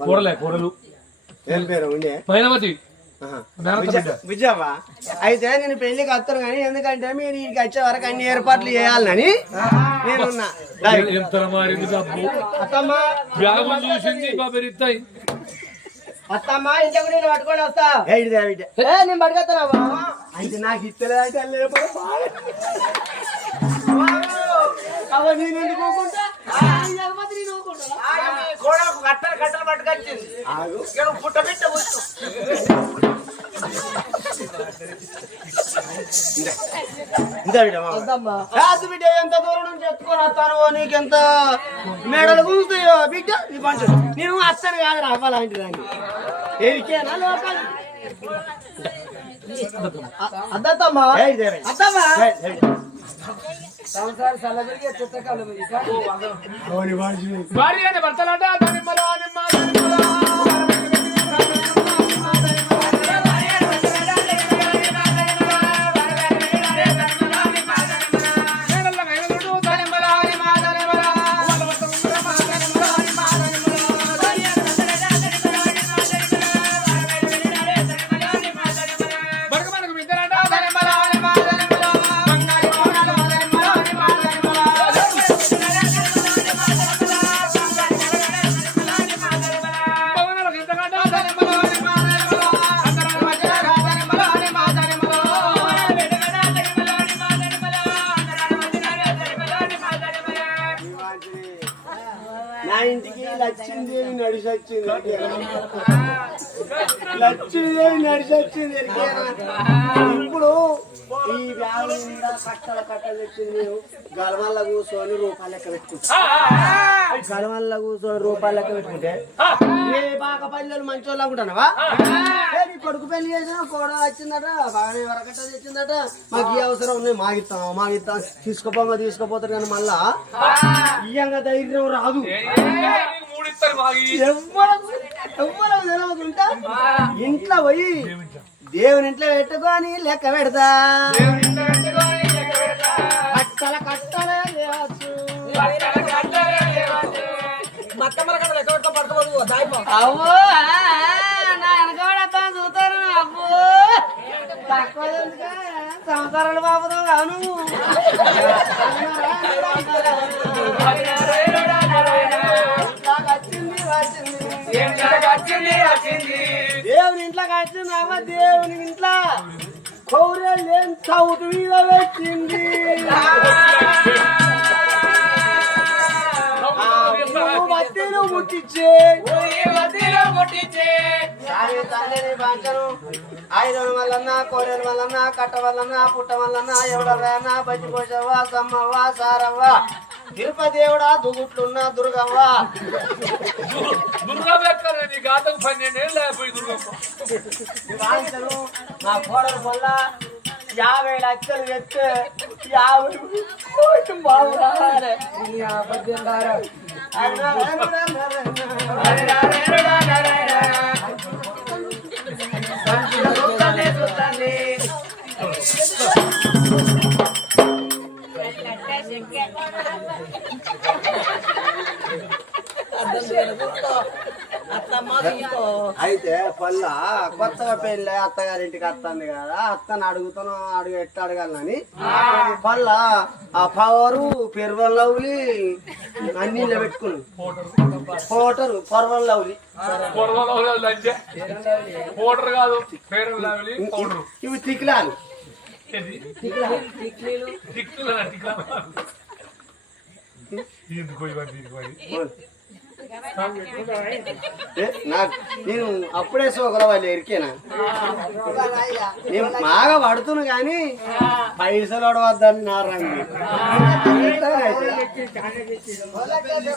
కూరలే కూరలు. ఏం పేరు ఉండే? మైనవతి అయితే నేను పెళ్ళికి వస్తాను కానీ ఎందుకంటే మీరు ఇంటికి వచ్చే వరకు అన్ని ఏర్పాట్లు చేయాలని నేనున్నా. అత్తమ్మా. ఇంట్లో కూడా నేను పట్టుకొని వస్తా. నేను అయితే నాకు ఇస్తలే కట్టలు కట్టలు పట్టుకొచ్చింది. పుట్ట పెట్ట. కూర్చో ఇందా బిడ్డ, మామ. కాదు బిడ్డ ఎంత దూరం నుంచి ఎత్తుకొని వస్తాను నీకెంత మేడలు కూస్తాయో బిడ్డ? నీ పంచు. నేను వస్తాను కాదు అవ్వాలంటి దాన్ని. ఎరికేనా లోకల్ అద్దమ్మా? ఏయ్ భార్య భర్తలాట లక్ష్మీదేవి నడిచి వచ్చింది ఇప్పుడు ఈ బ్యాగ్ నిండా కట్టల కట్టలు తెచ్చింది గలమల్ల కూర్చొని రూపాయలు లెక్క పెట్టుకుంటా. గలమల్ల కూర్చొని రూపాయలు లెక్క పెట్టుకుంటే ఏ బాగా పల్లెలు మంచోళ్ళు అనుకుంటానవా ఏ నీ కొడుకు పెళ్ళి చేసిన కోడ వచ్చిందట బాగానే వరకట్ట తెచ్చిందట. మాకు ఈ అవసరం ఉన్నాయి మాగిస్తాం మాగిస్తాం తీసుకోపోగా తీసుకుపోతారు కానీ మళ్ళా ఇయ్యంగా ధైర్యం రాదు. ఇంట్లో పోయి దేవుని ఇంట్లో పెట్టుకొని లెక్క పెడతా. కట్టల కట్టల లేవచ్చు. అవ్వో ఆ, నా వెనకబడతా చూతాను అబ్బో తక్కువ ఎందుకా? సంసారాలు బాబుతో కాను దేవుని ఇంట్లో వచ్చింది దేవుని ఇంట్లో కౌరలు ఏం చౌటు మీద పెట్టింది. నువ్వు మధ్యలో ముట్టించే. ఐరన్ కట్ట వల్లన్న పుట్ట వల్లన్న ఎవడన్నా బజ్జి పోసవ్వ సమ్మవ్వ సారవ్వ. తిరుపతి దేవుడా దుగుట్లున్న దుర్గవ్వ దుర్గా లెక్కనే నీ గాతకు పన్నెండేళ్ళు అయిపోయి దుర్గమ్మ బాంచను మా కోడల వల్ల యాభై లక్షలు తెస్తే యాభై కోట్లు బాగురాలే. అయితే పల్ల కొత్తగా పెళ్ళి అత్తగారింటికి వస్తుంది కదా అత్తని అడుగుతాను అడుగు ఎట్లా అడగాలని పల్ల ఆ పవరు పెరువల్ లవ్లీ అన్ని పెట్టుకుని పోటరు పర్వల్ లవ్లీ. పొడవలో లంచే పౌడర్ కాదు పేరు లావలి పౌడర్. ఇవి తిక్లాలు నేను అప్పుడే సోకల ఎరికేనా నేను బాగా పడుతున్నా కానీ పైసలు అడవద్దని నా రంగు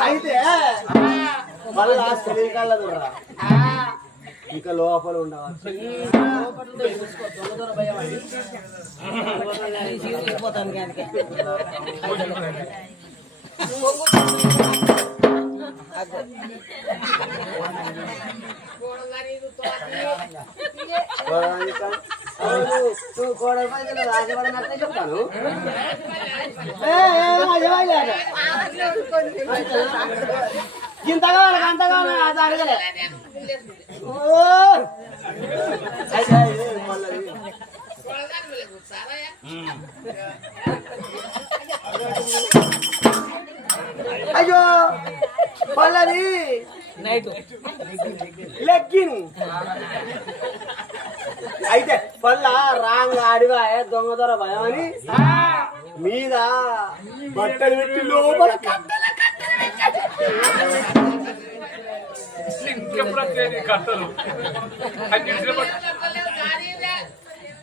అయితే మళ్ళా తెలియకల్ల ఇంకా లోపల ఉండవచ్చు. నువ్వు కోడల పైసలు చెప్తాను. ఏ, ఏ, రాజవాయిలాగా. ఇంత కావాలి అంత కావాలి అది అడగలే అయ్యో పల్లది లెగ్గిన్. అయితే పల్ల రాంగ్ ఆడివా దొంగ దొర భయం అని. మీద బట్టలు పెట్టి లోపల కట్టలు. ఇంకెప్పుడు వచ్చేది కట్టలు అన్ని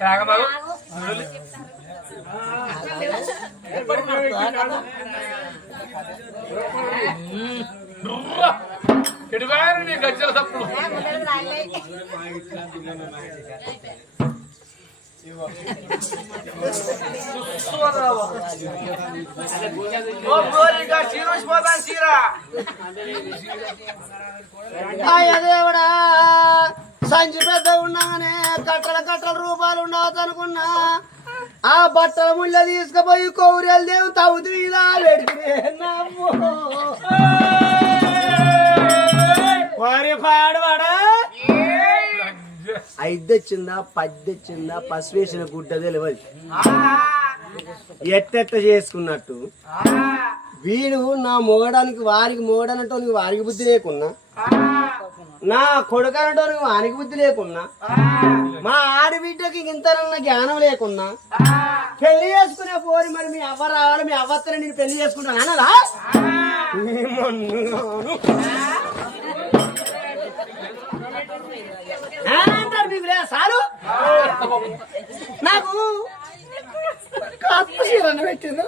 తాగమారు. నువ్వా? నీ గజ్జల తప్పుడు ఓ గోరిగా చీరూసిపోతాను చీర అయ్య దేవుడా సంచి పెద్ద ఉన్నాగానే కట్టల కట్టల రూపాయలు ఉండవచ్చు అనుకున్నా ఆ బట్టల ముళ్ళ తీసుకుపోయి కౌరియలు దేవు తవ్వుతు మీద పెడితే వారి పాడవాడా ఐదు వచ్చిందా పది వచ్చిందా పసివేసిన గుడ్డ తెలియదు ఎట్టెట్ట చేసుకున్నట్టు. వీడు నా మొగడానికి వారికి మొగడనటోనికి వారికి బుద్ధి లేకున్నా నా కొడుకనటోనికి వానికి బుద్ధి లేకున్నా మా ఆడబిడ్డకి ఇంతనన్న జ్ఞానం లేకున్నా పెళ్ళి చేసుకునే పోరి మరి మీ అవ్వ రావాలి మీ అవ్వత్తనే నేను పెళ్ళి చేసుకుంటాను అనరా అంటారు సారు? నాకు కప్పు చీరన్న పెట్టింది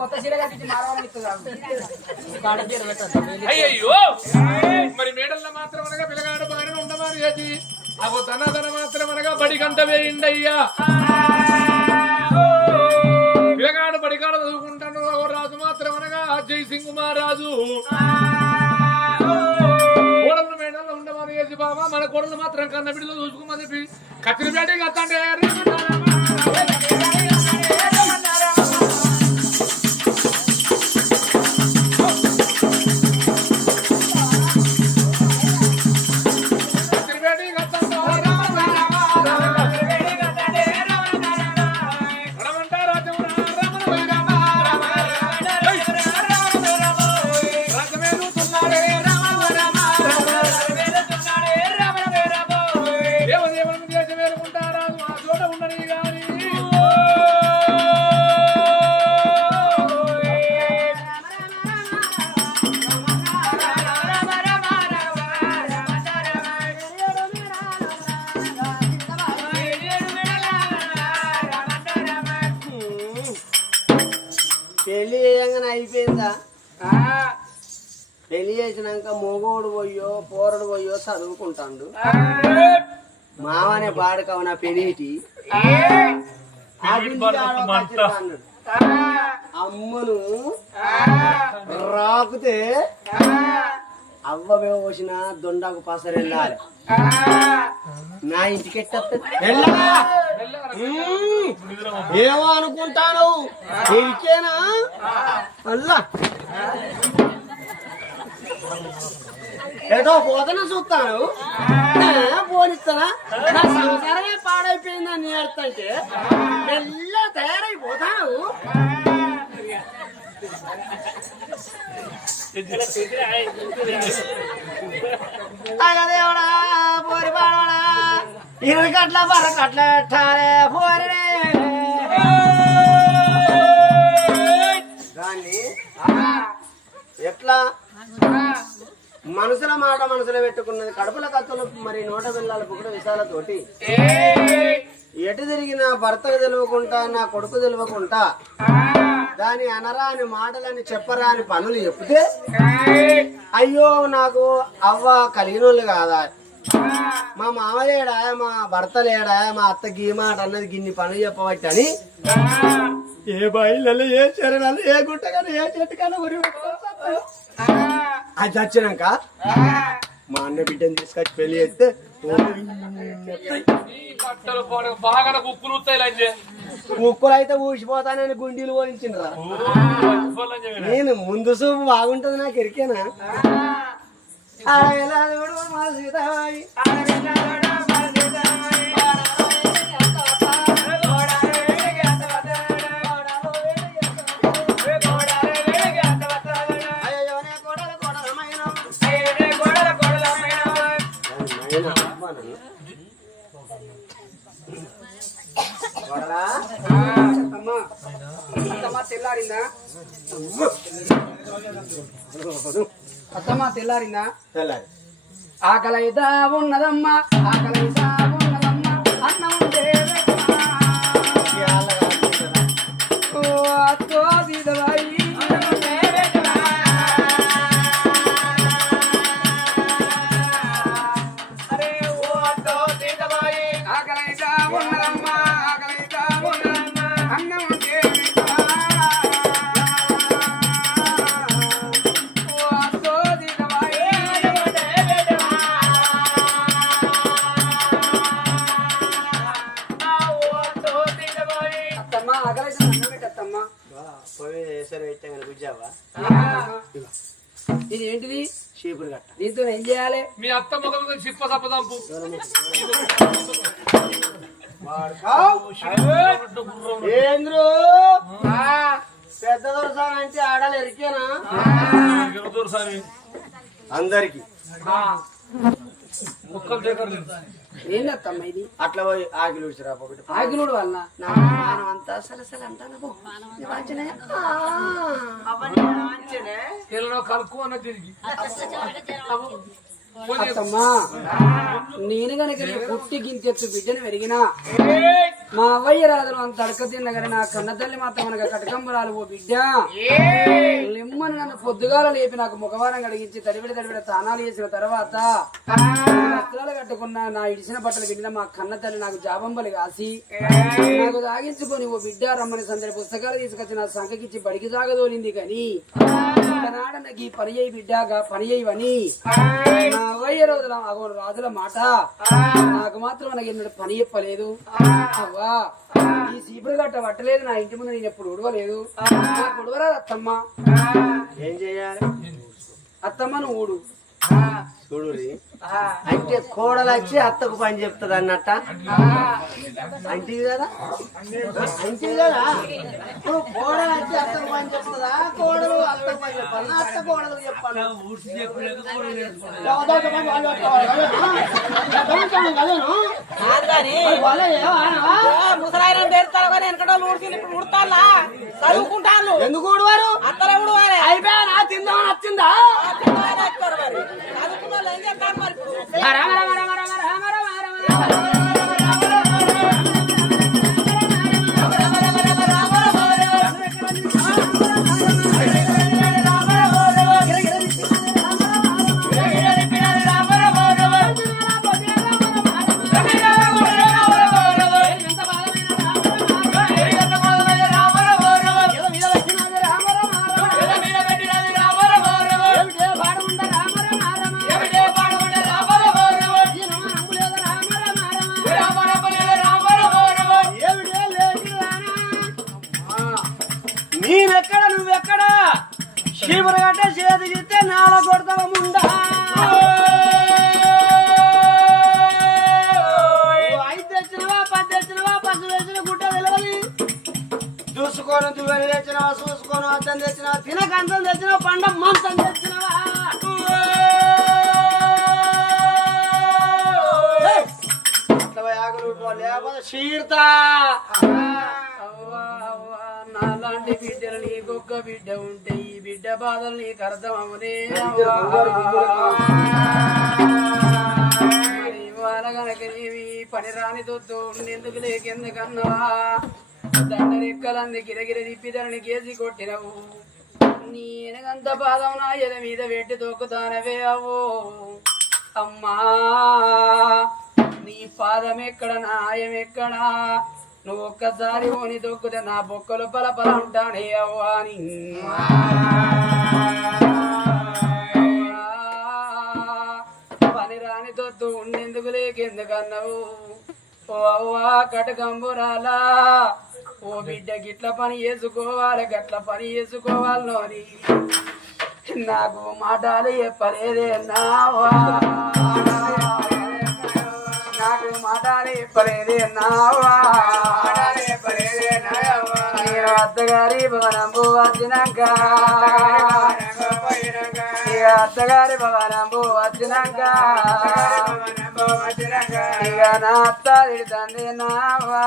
కొత్త చీర మరి మేడల్లో మాత్రం అనగా పిల్లగాడు బాగానే ఉండమని చేసి అగో తన తన మాత్రం అనగా బడికంట వేయండయ్యా. పిల్లగాడు బడికాడ చదువుకుంటాను ఓ రాజు మాత్రం అనగా జై సింగ్ మహారాజు ఉండమని బాబా మన కోడలు మాత్రం కన్న బిడ్డలు చూసుకోమని చెప్పి కత్తిరి బేట కత్తంటే అయిపోయిందా? పెళ్ళి చేసినాక మొగోడు పోయో పోరడు పోయో చదువుకుంటాడు. మావనే బాడకవ నా పెనీటి. అమ్మను రాకుతే అవ్వ పోసిన దొండకు పసరెళ్ళాలి నా ఇంటికి. ఏమో అనుకుంటాను. ఇరికేనా అల్లా. ఏదో పోతన చూస్తాను. పోనిస్తానా నా సంసారమే పాడైపోయిందని నేర్తంటే మెల్ల తయారైపోతాను. అగదేవడా పోరి పాడవడా? ఇరవై కట్ల బర కట్ల ఎట్టాలే పోరి దాన్ని ఎట్లా? మనసుల మాట మనసులో పెట్టుకున్నది కడుపుల కత్తులు మరి నోట పిల్లల పుకుడ విశాలతోటి. ఎటు తిరిగిన భర్తకు తెలియకుండా నా కొడుకు తెలియకుండా దాని అనరాని మాటలని చెప్పరాని పనులు చెప్తే అయ్యో నాకు అవ్వ కలిగినోళ్ళు కాదా? మా మామలేడా మా భర్త లేడా? మా అత్త గీ మాట అన్నది గిన్ని పనులు చెప్పవచ్చని ఏ బాయిలలో ఏ చరణాలు ఏ గుట్ట కానీ ఏ చెట్టు కానీ అది చచ్చినాక మా అన్న బిడ్డని తీసుకొచ్చి పెళ్ళి చేస్తే ముక్కులు అయితే ఊసిపోతానని గుండీలు పోయించిండ్రా నేను ముందు చూపు బాగుంటది నాకు ఎరికేనా? చూడు మా సీతాబాయి. కోడలా? అమ్మా అత్తమ్మ తెల్లారిందా అత్తమ్మ తెల్లారిందా తెల్లారి. ఆకలైతా ఉన్నదమ్మా ఆకలైతా ఇది ఏంటిది? చీపురు కట్ట. దీంతో ఏం చేయాలి? మీ అత్త ముఖం మీద చిప్ప సప్పదంపు ఏంద్రు? పెద్ద దొరసాని అంటే ఆడాలి ఎరికేనా? అందరికి. ముక్కలు ఏంది అత్తమ్మ ఇది? అట్లా పోయి ఆకిలి విడిచిరా ఒకటి ఆగినోడు వల్ల అంతా సలసల అంటాను కలుపు అన్న తిరిగి. అత్తమ్మా నేను గనక నీ పుట్టి గింతెత్తు బిడ్డను పెరిగినా మా అవ్వయ్య రాజులు అంత అడక తిన్నగానే నా కన్న తల్లి మాత్రం మనకు కటకంబరాలు ఓ బిడ్డ. నిమ్మని నన్ను పొద్దుగాల లేపి నాకు ముఖవారం కడిగించి తడిబిడ తడివిడ తానాలు చేసిన తర్వాత వస్త్రాలు కట్టుకున్న నా ఇడిసిన బట్టలు కింద మా కన్న తల్లి నాకు జాబంబలు కాసి నాకు తాగించుకొని ఓ బిడ్డ రమ్మని సందడి పుస్తకాలు తీసుకొచ్చి నా సంఖకిచ్చి బడికి సాగదోలింది కానీ నాడ నాకు ఈ పని అయ్యి బిడ్డగా పని అయ్యవని నా అవ్వయ్య రోజుల రాజుల మాట. నాకు మాత్రం నాకు ఎన్నడూ పని చెప్పలేదు. అవ్వా. ఈ సీపురు గట్ట పట్టలేదు నా ఇంటి ముందు నేను ఎప్పుడు ఉడవలేదు నాకు ఉడవరాదు అత్తమ్మ. ఏం చేయాలి? అత్తమ్మ నువ్వు ఊడు చూడురి అంటే కోడలు వచ్చి అత్తకు పని చెప్తుంది అన్నట్ట. అంటే కదా? అంటే కదా? ఇప్పుడు కోడలు వచ్చి అత్తకు పని చెప్తుందా? కోడలు అత్తకు పని చెప్పాలి? అత్త కోడలు చెప్పాలి? ముసలాయన పేరుతారు కానీ వెనకటో ఊడికి ఇప్పుడు ఉడతాలా చదువుకుంటాను ఎందుకు ఊడువారు? అత్తలే ఉడవాలి అయిపోయా నా తిందామని వచ్చిందా చదువుకున్న వాళ్ళు ఏం చేస్తారు మరి ఇప్పుడు? నేనెక్కడ చీపురు గట్ట చేతి గిస్తే నాల కొడతావ ముందా. ఐదు తెచ్చినవా పది తెచ్చినవా పసు తెచ్చిన గుట్ట వెలవలి చూసుకోను దువ్వెని తెచ్చినవా చూసుకోను అద్దం తెచ్చినవా తినక అంతం తెచ్చినవా పండ మంతం తెచ్చినవా. అట్లా లేకపోతే నాలాంటి బిడ్డలు నీకొక్క బిడ్డ ఉంటే ఈ బిడ్డ బాధలు నీకు ఇవాళ గనక నీవి పని రాని దొద్దు ఎందుకు లేకెందుకన్నావా దండరెక్కలంది గిరగిర తిప్పి దాన్ని కేసి కొట్టినవు. నీ ఎనగంత పాదం నా ఎద మీద పెట్టి దొక్కుతానవే అవ్వో. అమ్మా నీ పాదం ఎక్కడ నాయం ఎక్కడ? నువ్వు ఒక్కసారి ఓని దొక్కుతే నా బొక్కలు పలపల ఉంటానే అవ్వాని పని రాని తొత్తు ఉండేందుకు లేకెందుకన్నావు? ఓ అవ్వా కటకంబురాలా ఓ బిడ్డ గిట్ల పని చేసుకోవాలి గట్ల పని చేసుకోవాలో అని నాకు మాటలు చెప్పలేదే నావా నాకు మాటలు చెప్పలేదే నావా అత్తగారి భవనంబు వచ్చినాక ఇక అత్తగారి భవనంబు వచ్చినాక ఇక నా అత్త తిడుతుంది నావా.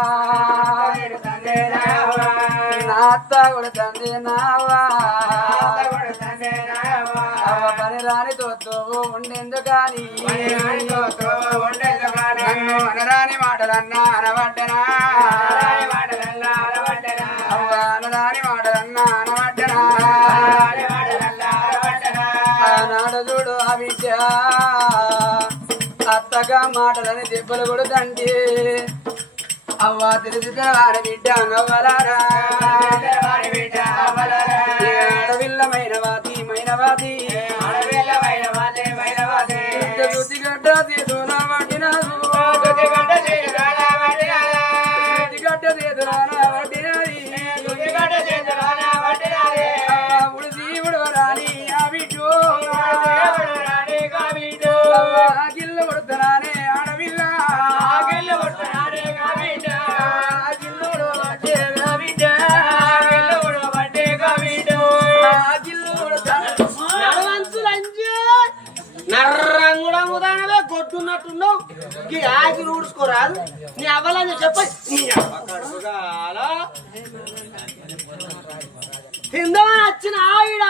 నా అత్త కూడా తండ్రి నావా. అవ పని రాని తోతో ఉండేందు కానీ నన్ను అనరాని మాటలన్నా అనబడ్డనా. మాటలని దెబ్బలు కొడుతండి. అవ్వ తెలిసి తెలవాని బిడ్డ నవ్వలారా. ఆడవిల్లమైన వాతి మైనవాతి శుద్ధి గడ్డ తీదున పట్టినారు శుద్ధి అవ్వాలని చెప్ప తిందామని వచ్చిన ఆవిడ.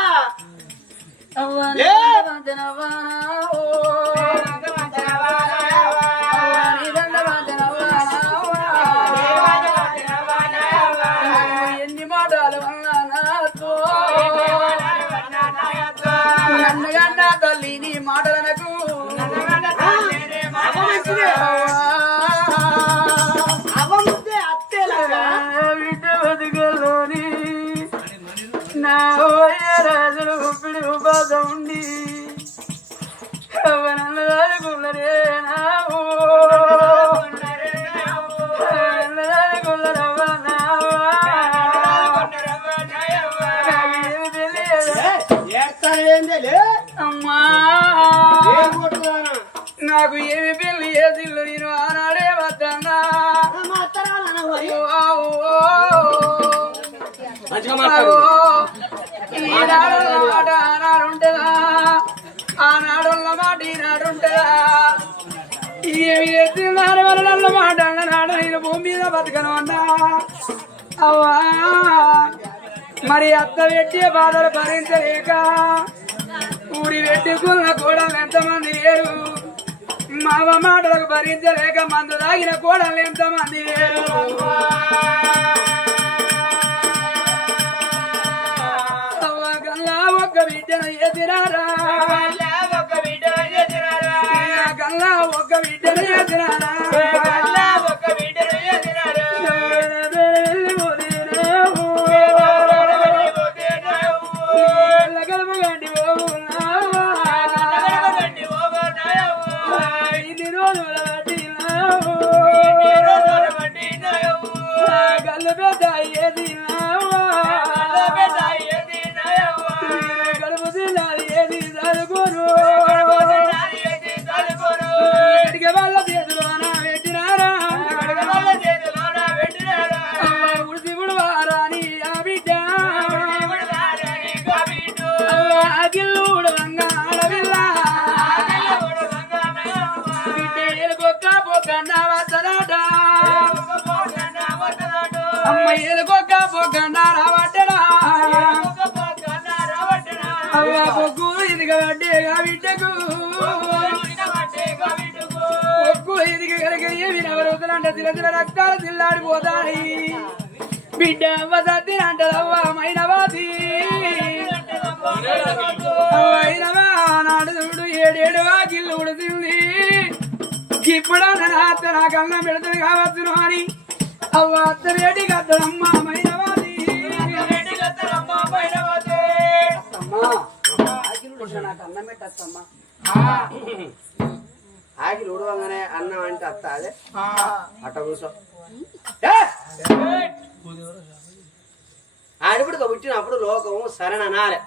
అమ్మా! నాకు ఏమి పెళ్ళి చేసిల్లు నేను ఆనాడే వద్దన్నా ఆనాడు మాట ఆనాడు ఉంటుందా ఆనాడు మాట ఈనాడు ఉంటుందా ఏమి చేస్తున్నారు వాళ్ళ మాట అన్ననాడు నేను భూమి మీద బతకను అన్నా. అవ్వా! మరి అత్త పెట్టి బాధలు భరించలేక ఊడి పెట్టుకున్న కూడా ఎంతమంది లేరు మావ మాటలకు భరించలేక మందు తాగిన కోడలు ఎంతమంది పొగ్గు ఇదిగ కనుక ఏమి నవరవుతులంట తిల తిల రక్తాలు తిల్లాడిపోతాయి. బిడ్డ అవ్వ సత్తినంటదవ్వ మైనవాది నాడు చూడు ఏడేడు వాకిళ్ళు ఉడిసింది ఇప్పుడు నా అత్త నాకు అన్నం పెడుతుంది కావచ్చును అని. అవ్వ అత్త వేడి కత్తడమ్మ మైనవాది అమ్మా నాకు అన్నం ఆకిలి ఉడవంగానే అన్నం అంటే అత్త అదే? అట్ట కూర్చో. ఆడిపుడుగా పుట్టినప్పుడు లోకము శరణనాలే.